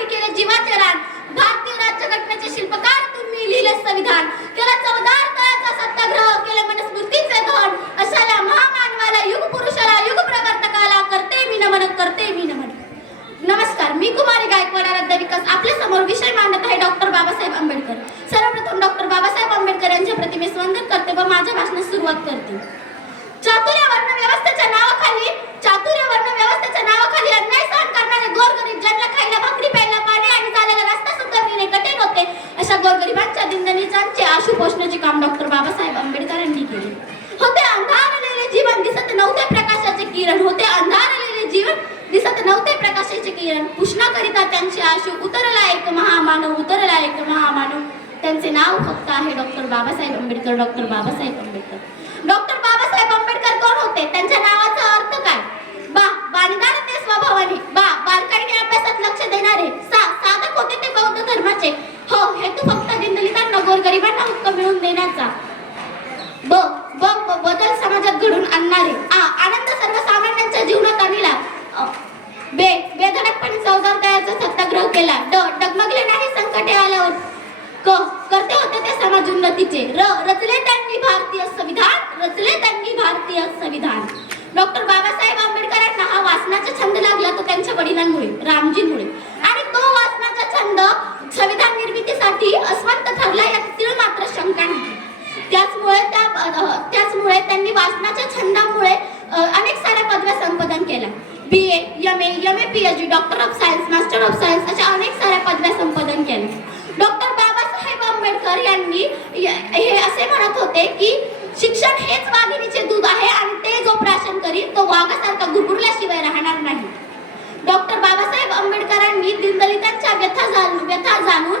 देशासाठी केले जीवाचे रान. भारतीय राज्यघटनेचे शिल्पकार तुम्ही लिहिले संविधान. केला चवदार पोषणाचे काम डॉक्टर बाबासाहेब आंबेडकर यांनी केले. होते अंधारलेले जीवन दिसत नव्हते प्रकाशाचे किरण. होते अंधारलेले जीवन दिसत नव्हते प्रकाशाचे किरण. पुष्णाकरिता त्यांचे आशू उतरला एक महामानव उतरला एक महामानव. त्यांचे नाव फक्त आहे doctor Babasaheb Ambedkar doctor Babasaheb Ambedkar. Doctor Babasaheb Ambedkar कोण होते? त्यांच्या नावाचा अर्थ काय? बा बाणीदार ते स्वभावाने. बा बारकाईने अभ्यासात लक्ष देणारे सा साधक होते ते बौद्ध धर्माचे हो हेतू फक्त दिनदलितांना गोरगरिबांना हक्क मिळवून देण्याचा. ब ब बदल समाजात घडून आणणारे. आ आनंद सर्वसामान्यांच्या जीवनात आणला. बे बेधडकपणे चौदार सत्याग्रह केला. ड डगमगले नाही संकटे आल्यावर. क करते होते ते समाज उन्नतीचे. र रचले त्यांनी भारतीय संविधान. रचले त्यांनी भारतीय संविधान. डॉक्टर बाबासाहेब त्यांनी वाचनाच्या छंदामुळे अनेक साऱ्या पदव्या संपादन केल्या. B A M A M A P H D doctor of science master of science अशा अनेक साऱ्या पदव्या संपादन केल्या. डॉक्टर बाबासाहेब आंबेडकर यांनी हे असे म्हणत होते की शिक्षण हेच वाघिणीचे दूध आहे आणि ते जो प्राशन करील तो वाघासारखा गुरगुरल्याशिवाय राहणार नाही. डॉक्टर बाबासाहेब आंबेडकरांनी दिनदलितांच्या व्यथा जाणून व्यथा जाणून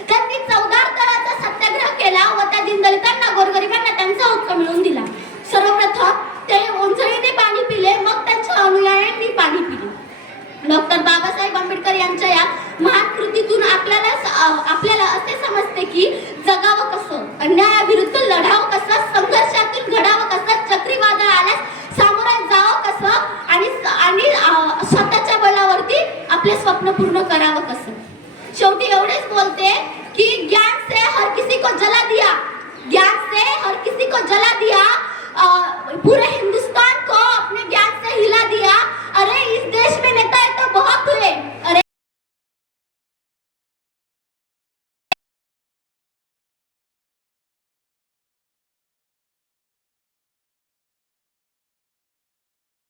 vão ter